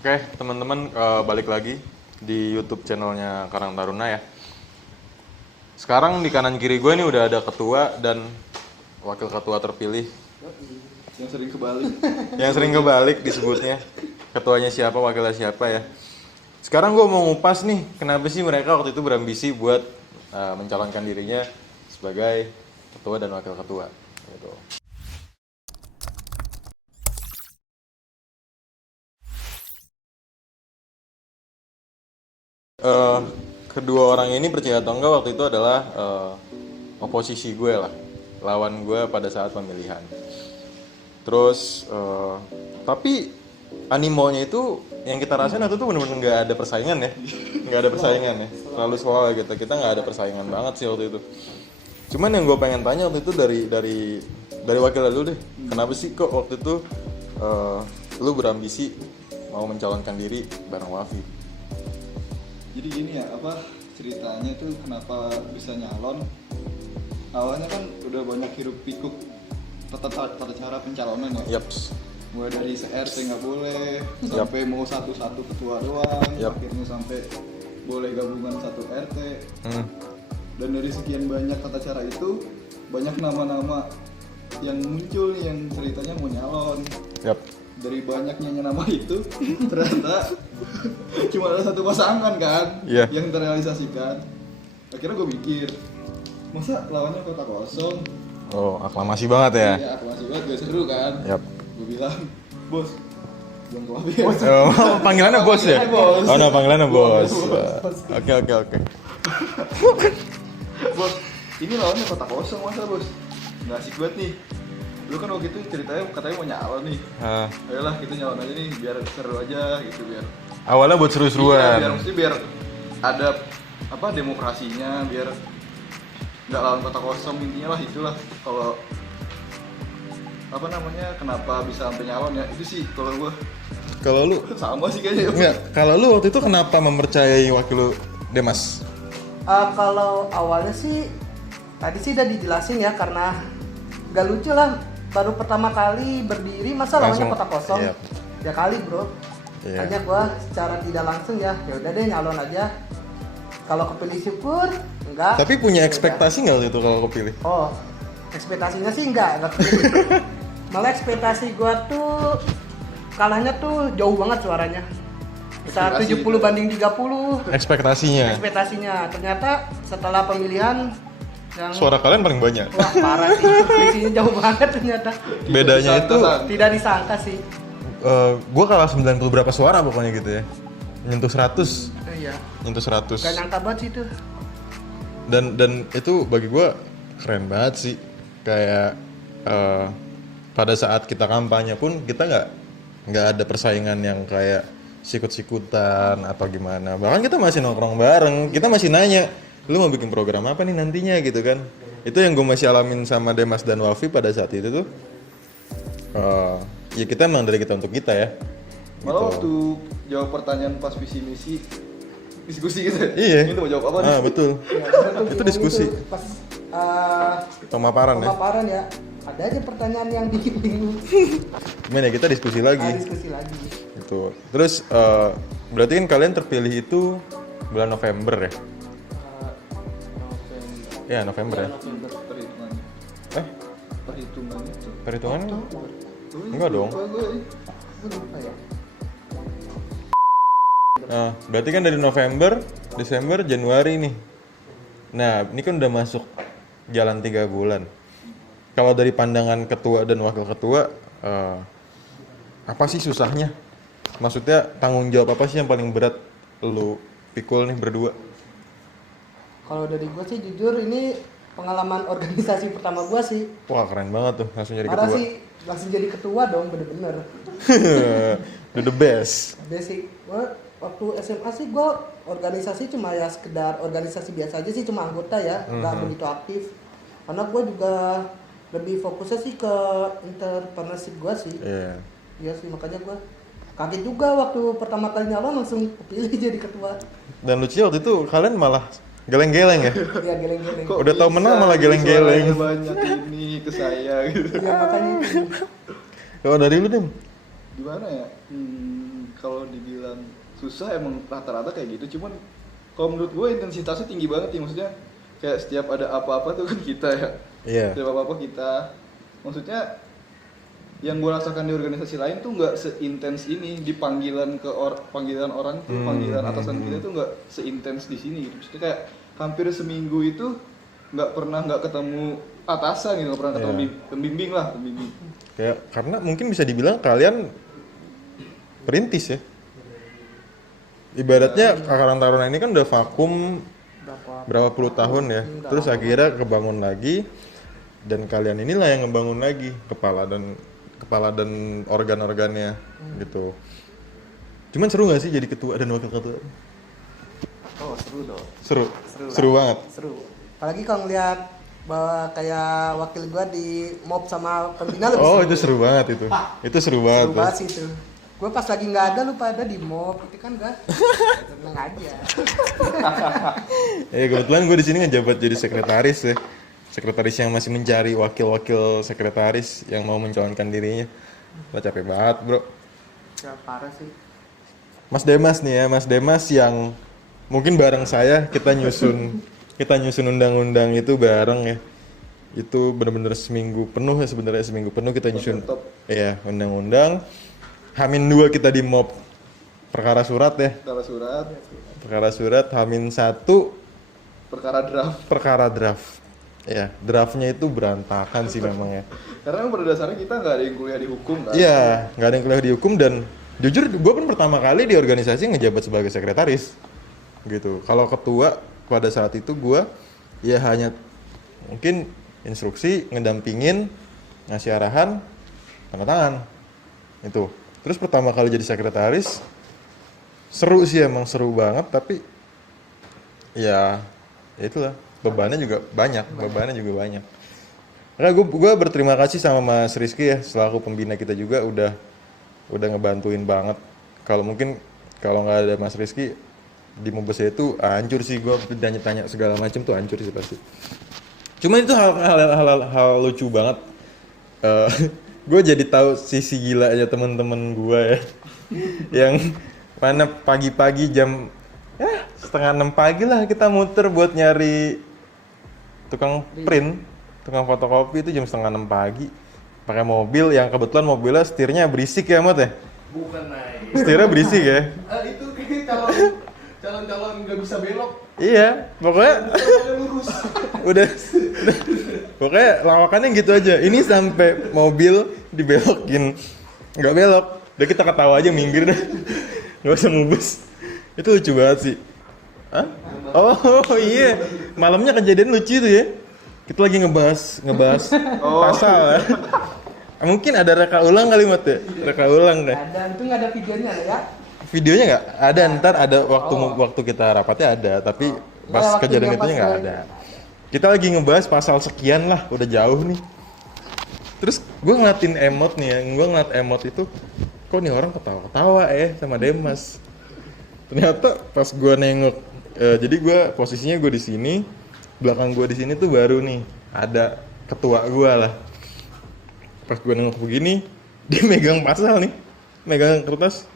Oke, teman-teman, balik lagi di YouTube channelnya Karang Taruna ya. Sekarang di kanan kiri gue nih udah ada ketua dan wakil ketua terpilih. Yang sering kebalik. Yang sering kebalik disebutnya. Ketuanya siapa, wakilnya siapa ya. Sekarang gue mau ngupas nih, kenapa sih mereka waktu itu berambisi buat mencalonkan dirinya sebagai ketua dan wakil ketua. Gitu. Kedua orang ini percaya atau enggak waktu itu adalah oposisi gue lah, lawan gue pada saat pemilihan. Terus tapi animonya itu yang kita rasain waktu itu benar-benar nggak ada persaingan ya, nggak ada persaingan ya, terlalu soal gitu. Kita nggak ada persaingan banget sih waktu itu. Cuman yang gue pengen tanya waktu itu dari wakil lu deh, kenapa sih kok waktu itu lu berambisi mau mencalonkan diri bareng Wafi? Jadi gini ya, ceritanya tuh kenapa bisa nyalon? Awalnya kan udah banyak hiruk pikuk tata cara pencalonan ya. Yaps. Mulai dari RT nggak boleh, sampai mau satu-satu ketua doang, akhirnya sampai boleh gabungan satu RT. Dan dari sekian banyak tata cara itu, banyak nama-nama yang muncul nih yang ceritanya mau nyalon. Dari banyaknya nama itu, ternyata cuma ada satu pasangan kan yang terrealisasikan. Akhirnya gue mikir, masa lawannya kota kosong? Oh, aklamasi banget ya? Iya, aklamasi banget, gak seru kan? Gue bilang, bos, belum Wafi. Oh, panggilannya bos ya? Bos. Oh, no, panggilannya bos. Bos. Oke. Bos, ini lawannya kota kosong masa bos? Nggak asik banget nih. Lu kan waktu itu ceritanya katanya mau nyalon nih. Ayolah kita nyalon aja nih biar seru aja gitu biar. Awalnya buat seru-seruan. Iya, biar ada demokrasinya, biar nggak lawan kota kosong, intinya lah itulah. Kalau kenapa bisa sampai nyalon ya itu sih kalau gua. Kalau lu sama sih kayaknya. Enggak, kalau lu waktu itu kenapa mempercayai wakil lu Demas? Kalau awalnya sih tadi sih udah dijelasin ya, karena gak lucu lah, baru pertama kali berdiri masa lawannya kota kosong. Ya kali bro. Hanya gua secara tidak langsung ya udah deh nyalon aja. Kalau kepilih syukur, enggak. Tapi punya ekspektasi nggak waktu itu kalau kepilih? Oh, ekspektasinya sih enggak kepilih. Malah ekspektasi gua tuh kalahnya tuh jauh banget suaranya. Bisa 70 banding 30 ekspektasinya. Ternyata setelah pemilihan yang suara kalian paling banyak. Wah parah sih, selisihnya jauh banget ternyata. Bedanya itu tidak disangka sih. Gue kalah 90 berapa suara pokoknya gitu ya. Nyentuh 100. Iya. Nyentuh 100. Gak nyangka banget sih itu. Dan itu bagi gue keren banget sih. Kayak pada saat kita kampanye pun kita nggak ada persaingan yang kayak sikut-sikutan atau gimana. Bahkan kita masih nongkrong bareng, kita masih nanya, lu mau bikin program apa nih nantinya gitu kan. Itu yang gue masih alamin sama Demas dan Wafi pada saat itu tuh. Ya kita emang dari kita untuk kita ya. Malah waktu jawab pertanyaan pas visi misi diskusi gitu. Iya. Itu mau jawab apa nih? Betul. Itu diskusi. Pas pemaparan ya. Ada aja pertanyaan yang bikin bingung. Gimana ya, kita diskusi lagi. Gitu. Terus berarti kan kalian terpilih itu bulan November ya? Ya November ya. Perhitungannya. Perhitungan itu. Perhitungannya? Enggak dong. Nah, berarti kan dari November, Desember, Januari nih. Nah, ini kan udah masuk jalan 3 bulan. Kalau dari pandangan ketua dan wakil ketua, apa sih susahnya? Maksudnya tanggung jawab apa sih yang paling berat lu pikul nih berdua? Kalau dari gue sih jujur ini pengalaman organisasi pertama gue sih. Wah keren banget tuh langsung jadi ketua. Sih langsung jadi ketua dong bener-bener. The best. Basic. Waktu SMA sih gue organisasi cuma ya sekedar organisasi biasa aja sih, cuma anggota ya, nggak begitu aktif. Karena gue juga lebih fokusnya sih ke entrepreneurship gue sih. Iya sih, makanya gue kaget juga waktu pertama kali nyalon langsung kepilih jadi ketua. Dan lucu waktu itu kalian malah geleng-geleng ya? Iya geleng-geleng. Udah tau menang malah geleng-geleng. Banyak ini ke saya gitu. Iya makanya itu. Kalau dari lu Dim? Gimana ya? kalau dibilang susah emang rata-rata kayak gitu, cuman kalau menurut gue intensitasnya tinggi banget ya, maksudnya kayak setiap ada apa-apa tuh kan kita ya. Iya. Setiap apa-apa kita, maksudnya yang gue rasakan di organisasi lain tuh nggak seintens ini di panggilan panggilan orang tuh, panggilan atasan kita tuh nggak seintens di sini gitu. Maksudnya kayak hampir seminggu itu nggak ketemu atasan gitu, nggak pernah ketemu pembimbing. Kayak karena mungkin bisa dibilang kalian perintis ya. Ibaratnya Karang Taruna ini kan udah vakum berapa puluh tahun ya. Terus akhirnya kebangun lagi dan kalian inilah yang ngebangun lagi kepala dan organ-organnya gitu. Cuman seru gak sih jadi ketua dan wakil ketua? Oh seru dong. Seru banget. Seru. Apalagi kalau ngeliat bahwa kayak wakil gua di mob sama pembina lebih Oh itu seru banget itu. Itu seru banget. Seru banget sih itu. Gue pas lagi nggak ada lu pada di mob itu kan gak tenang aja. Kebetulan gue di sini ngejabat jadi sekretaris ya. Sekretaris yang masih mencari wakil-wakil sekretaris yang mau mencalonkan dirinya. Wah capek banget bro. Ya parah sih. Mas Demas nih ya, Mas Demas yang mungkin bareng saya kita nyusun undang-undang itu bareng ya. Itu benar-benar seminggu penuh ya, sebenarnya seminggu penuh kita nyusun undang-undang. H-2 kita di mob perkara surat ya. Perkara surat H-1 perkara draft. Ya, draftnya itu berantakan sih memang ya. Karena pada dasarnya kita nggak ada yang kuliah di hukum kan. Iya, nggak ada yang kuliah di hukum dan jujur gue pun pertama kali di organisasi ngejabat sebagai sekretaris. Gitu. Kalau ketua pada saat itu gue ya hanya mungkin instruksi, ngedampingin, ngasih arahan, tanda tangan. Itu. Terus pertama kali jadi sekretaris seru sih, emang seru banget, tapi ya itulah bebannya juga banyak. Karena gue berterima kasih sama Mas Rizky ya selaku pembina kita juga udah ngebantuin banget. Kalau nggak ada Mas Rizky di Mubes itu hancur sih, gue tanya segala macam tuh hancur sih pasti. Cuma itu hal lucu banget. Gue jadi tahu sisi gilanya teman-teman gue ya, yang mana pagi-pagi jam 5:30 pagi lah kita muter buat nyari tukang print, tukang fotokopi itu jam 5:30 pagi pakai mobil yang kebetulan mobilnya setirnya berisik ya Mot ya? Bukan naik. Setirnya berisik ya? Itu kayak calon nggak bisa belok. Iya, pokoknya lurus. udah pokoknya lawakannya gitu aja. Ini sampai mobil dibelokin nggak belok, udah kita ketawa aja minggir dah, nggak usah Mubes. Itu lucu banget sih. Hah? Oh iya, malamnya kejadian lucu itu ya. Kita lagi ngebahas pasal. Mungkin ada reka ulang kali Mat ya? Reka ulang deh. Ada, itu nggak ada videonya ya? Videonya nggak ada, ntar ada waktu kita rapatnya ada, tapi pas kejadian itu nggak ada. Kita lagi ngebahas pasal sekian lah, udah jauh nih. Terus gue ngeliatin emot nih ya, gue ngeliat emot itu, kok nih orang ketawa-ketawa sama Demas. Ternyata pas gue nengok, jadi gue posisinya gue di sini, belakang gue di sini tuh baru nih ada ketua gue lah. Pas gue nengok begini, dia megang pasal nih, megang kertas.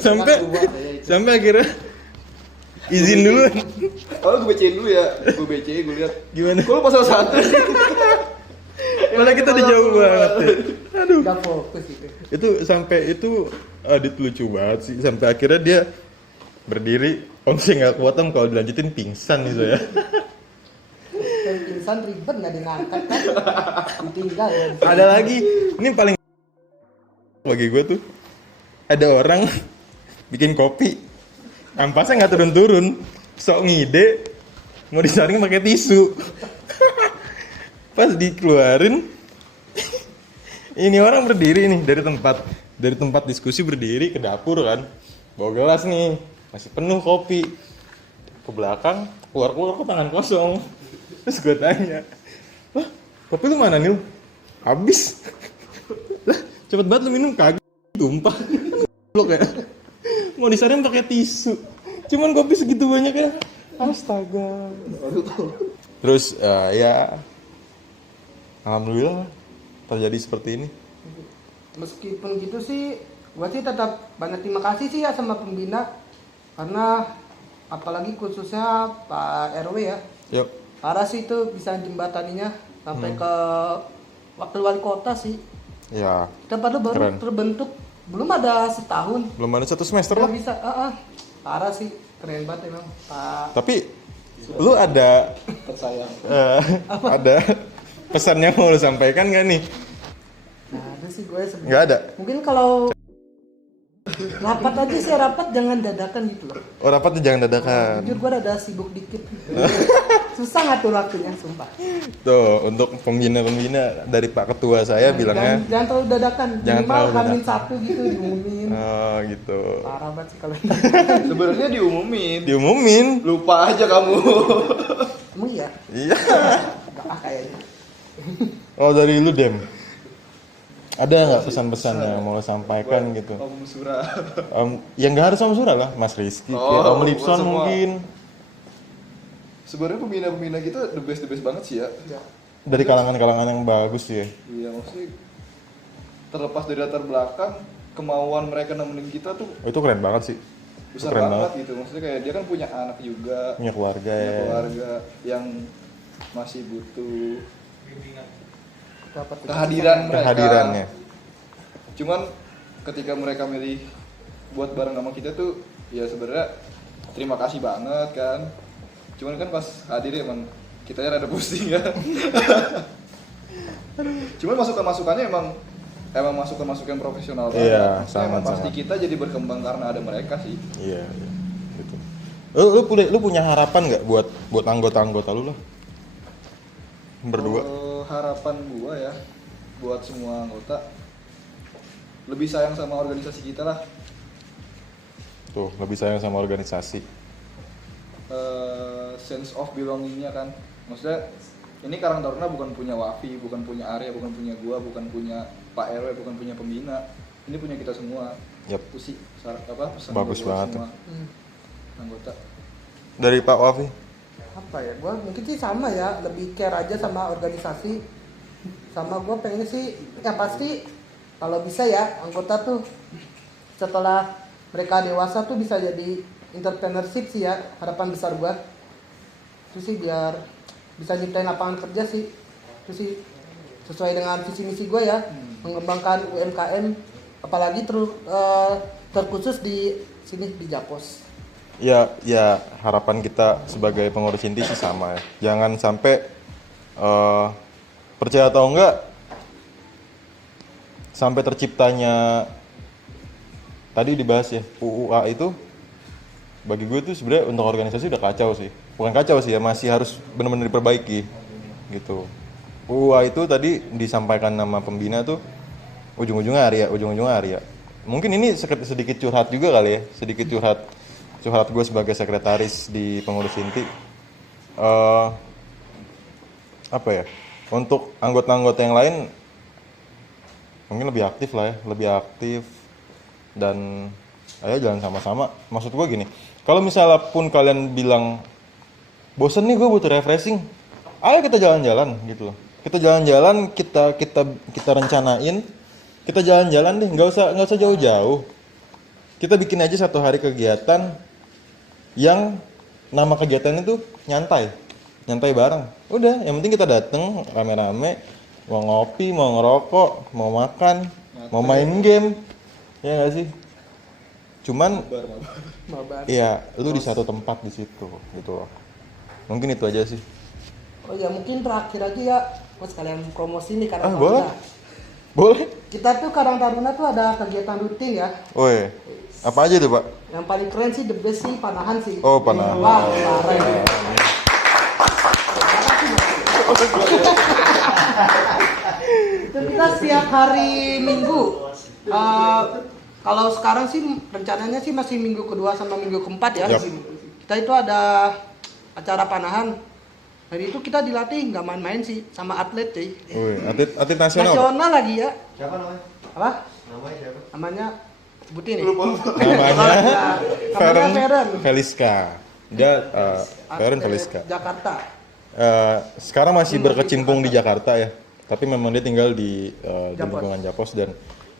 sampai akhirnya izin dulu. Oh gue bacain dulu ya, gue lihat. Gimana? Kalau pasal 1. Malah kita udah jauh banget. Aduh. Udah fokus itu. Itu sampai itu Adit lucu banget sih. Sampai akhirnya dia berdiri. Om sih nggak kuat om kalau dilanjutin pingsan gitu ya. Pingsan ribet nggak diangkat kan? Ditinggal ya. Ada lagi. Ini paling bagi gue tuh. Ada orang bikin kopi, ampasnya nggak turun-turun, sok ngide, mau disaring pakai tisu. Pas dikeluarin, ini orang berdiri nih dari tempat diskusi berdiri ke dapur kan, bawa gelas nih, masih penuh kopi, ke belakang keluar ke tangan kosong. Terus gue tanya, lah kopi lu mana Nil? Habis. Lah cepet banget lu minum, kagak tumpah. Blok ya. Mau disaring pakai tisu. Cuman kopi segitu banyaknya. Astaga. Terus ya alhamdulillah terjadi seperti ini. Meskipun gitu sih, gua sih tetap banyak terima kasih sih ya sama pembina, karena apalagi khususnya Pak RW ya. Yuk. Parah sih itu bisa jembataninya sampai ke wakil wali kota sih. Ya. Kita baru Keren. terbentuk, belum ada setahun. Belum ada 1 semester Udah lah. bisa, parah sih, keren banget emang Pak. Tapi lu ada Tersayang. ada pesannya mau lu sampaikan nggak nih? Nah, ada sih gue sebenarnya. Nggak ada. Mungkin kalau rapat aja sih, rapat jangan dadakan gitu loh. Oh, rapat tuh jangan dadakan. Jujur gue rada sibuk dikit. Susah ngatur waktunya, sumpah. Tuh, untuk pembina-pembina dari Pak Ketua saya bilangnya Jangan terlalu dadakan. Jangan Minimal terlalu Hamin dadakan. 1 gitu diumumin. oh gitu. Parah banget sih kalau Sebenarnya diumumin. Diumumin. Lupa aja kamu. emang iya? Iya. Enggak kayaknya. Oh, dari lu, Dem. Ada nggak pesan-pesan yang mau lo sampaikan gitu? Om Surah. Ya nggak harus sama Surah lah, Mas Rizky, Oh, Om Lipson buat semua. mungkin. Sebenarnya pembina-pembina kita the best banget sih ya. Ya. Dari kalangan-kalangan yang bagus ya. Iya, maksudnya terlepas dari latar belakang, kemauan mereka nemenin kita tuh Oh, itu keren banget sih. Itu besar keren banget banget. gitu. Maksudnya kayak dia kan punya anak juga, Punya keluarga punya ya. keluarga yang masih butuh Dapat kehadiran mereka. Kehadirannya. Cuman ketika mereka milih buat bareng sama kita tuh ya sebenarnya terima kasih banget kan. Cuman kan pas hadir emang kitanya rada pusing ya. Cuman masukan-masukannya emang masukan-masukan profesional banget. Iya, Maksudnya emang pasti sangat. kita jadi berkembang karena ada mereka sih. Iya, iya. Gitu. Lu punya harapan nggak buat anggota-anggota lu lah? Berdua. Harapan gua ya buat semua anggota lebih sayang sama organisasi kita lah. Tuh, lebih sayang sama organisasi. Sense of belongingnya kan, maksudnya ini Karang Taruna bukan punya Wafi, bukan punya Arya, bukan punya gua, bukan punya Pak RW, bukan punya pembina, ini punya kita semua. Yap. Itu sih pesan Bagus gua buat banget semua anggota. Dari Pak Wafi. Apa ya, gue mungkin sih sama ya, lebih care aja sama organisasi. Sama gue pengen sih, yang pasti kalau bisa ya anggota tuh setelah mereka dewasa tuh bisa jadi entrepreneurship sih ya, harapan besar gue. Itu sih biar bisa nyiptain lapangan kerja sih. Itu sih sesuai dengan visi misi gue ya, mengembangkan UMKM, apalagi terkhusus di sini di Japos. Ya harapan kita sebagai pengurus inti sih sama ya. Jangan sampai percaya atau enggak sampai terciptanya tadi dibahas ya UUA itu bagi gue tuh sebenarnya untuk organisasi udah kacau sih. Bukan kacau sih ya, masih harus benar-benar diperbaiki gitu. UUA itu tadi disampaikan nama pembina tuh ujung-ujungnya Arya. Mungkin ini sedikit curhat juga kali ya, sedikit curhat gue sebagai sekretaris di pengurus inti. Apa ya? Untuk anggota-anggota yang lain mungkin lebih aktif lah ya, lebih aktif dan ayo jalan sama-sama. Maksud gue gini, kalau misalnya pun kalian bilang bosen nih gue butuh refreshing, ayo kita jalan-jalan gitu loh. Kita jalan-jalan, kita rencanain, kita jalan-jalan deh, nggak usah jauh-jauh. Kita bikin aja satu hari kegiatan yang nama kegiatan itu nyantai bareng. Udah, yang penting kita dateng rame-rame, mau ngopi, mau ngerokok, mau makan, mau main game, ya nggak sih? Cuman, Mabar. iya, lu di satu tempat di situ, gitu loh. Mungkin itu aja sih. Oh ya mungkin terakhir aja ya, mas sekalian promosi nih Karang Boleh. Taruna. Boleh? Kita tuh Karang Taruna tuh ada kegiatan rutin ya. Woi, apa aja tuh Pak? Yang paling keren sih the best sih panahan sih. Oh, panahan. Wah, keren. Itu kita setiap hari Minggu. Kalau sekarang sih rencananya sih masih minggu kedua sama minggu keempat ya. Yap. Kita itu ada acara panahan. Hari itu kita dilatih nggak main-main sih sama atlet sih. Woi, atlet nasional. Pak? Nasional lagi ya. Siapa namanya? Apa? Namanya siapa? Namanya sebutin nih. Namanya Namanya Feren. Feliska. Dia Feren Atlet Feliska. Jakarta. Sekarang masih berkecimpung di Jakarta ya. tapi memang dia tinggal di Japos. lingkungan Japos dan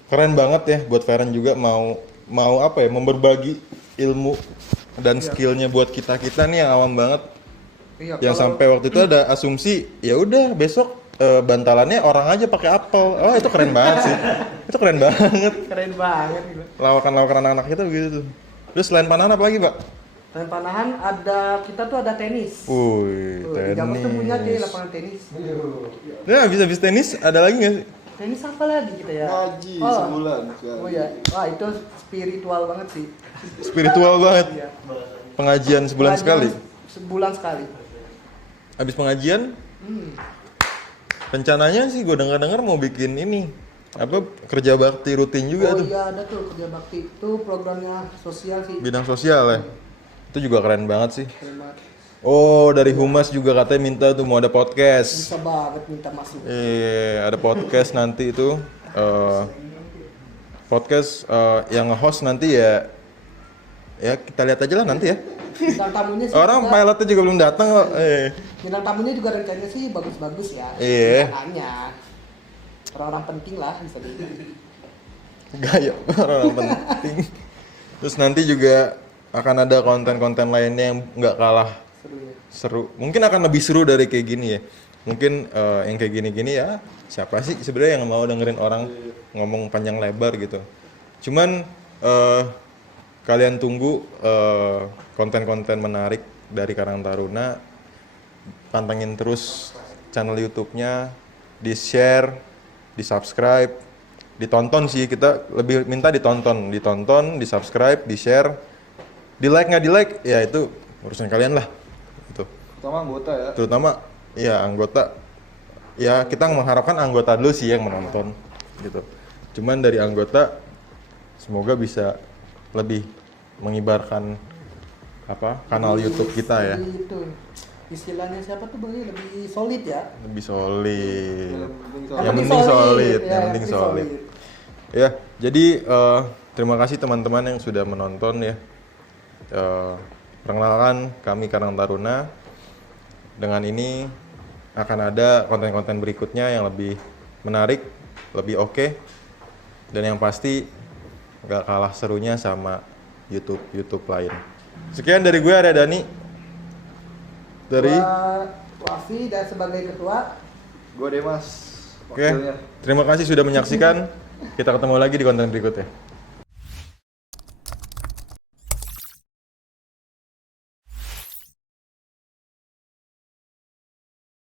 keren banget ya buat Feren juga mau apa ya, berbagi ilmu dan skillnya buat kita nih yang awam banget. Iya, Yang kalau- sampai waktu itu ada asumsi ya udah besok bantalannya orang aja pakai apel. Oh itu keren banget sih. Itu keren banget. keren banget gitu. Lawakan anak-anak kita begitu tuh. Terus selain panahan apa lagi, Pak? Dan panahan kita tuh ada tenis. Wih, Tuh, di Jakarta tuh punya tenis. lapangan tenis. Nah, habis tenis ada lagi nggak sih? Tenis apa lagi kita ya? Ngaji sebulan sekali. Oh ya, wah itu spiritual banget sih. Spiritual banget. Iya. Pengajian sebulan sekali. Sebulan sekali. Habis pengajian, Hmm. rencananya sih gue dengar mau bikin ini apa kerja bakti rutin juga Oh tuh. iya ada tuh kerja bakti itu programnya sosial sih. Bidang sosial ya. Itu juga keren banget sih. Keren banget. Oh, dari Humas juga katanya minta tuh mau ada podcast. Bisa banget minta masuk. Ada podcast nanti itu podcast yang nge-host nanti ya kita lihat aja lah nanti ya. Bintang tamunya sih. Orang pilotnya juga belum datang kok. Bintang tamunya juga rencananya sih bagus-bagus ya. Iya. Tanya. Orang-orang penting lah bisa di. Gaya orang penting. Terus nanti juga akan ada konten-konten lainnya yang nggak kalah Seru ya. seru. Mungkin akan lebih seru dari kayak gini ya. Mungkin yang kayak gini-gini ya siapa sih sebenarnya yang mau dengerin orang ngomong panjang lebar gitu. Cuman kalian tunggu konten-konten menarik dari Karang Taruna. Pantengin terus channel YouTube-nya, di-share, di-subscribe, ditonton sih, kita lebih minta ditonton, di-subscribe, di-share, di-like nggak di-like, ya itu urusan kalian lah. Itu. Sama anggota ya. Terutama ya anggota, ya kita mengharapkan anggota dulu sih yang menonton gitu. Cuman dari anggota semoga bisa lebih mengibarkan apa kanal YouTube kita ya, Itu istilahnya siapa tuh Bang? Lebih solid ya. lebih solid. Yang Yang penting solid, yang penting solid. Ya, jadi terima kasih teman-teman yang sudah menonton ya. Perkenalkan kami Karang Taruna. Dengan ini akan ada konten-konten berikutnya yang lebih menarik, lebih oke, dan yang pasti gak kalah serunya sama YouTube lain. Sekian dari gue, ada Dani. Dari Gua Wafi dan sebagai ketua. Gue Demas. Oke, terima kasih sudah menyaksikan. Kita ketemu lagi di konten berikutnya.